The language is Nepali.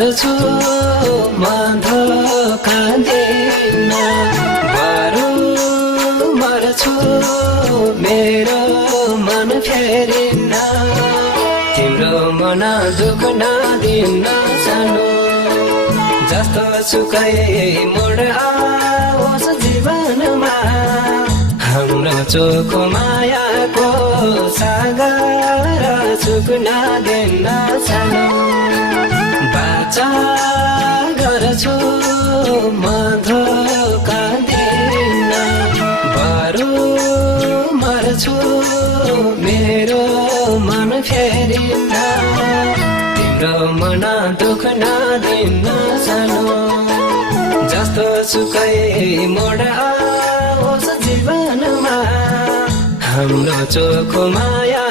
मर्छु म धोका दिन बरु मर्छु मेरो मन फेरिन तिम्रो मन दुख नदिन सानो जस्तो सुकै मोड आओस् जीवनमा हाम्रो चोखो मायाको सागर चुक्न दिन सानो बाचा गर्छु म धोका दिन बरु मर्छु मेरो मन फेरिन तिम्रो मन दुख नदिन सानो जस्तो सुकै मोड आओस् जीवनमा हाम्रो चोखो माया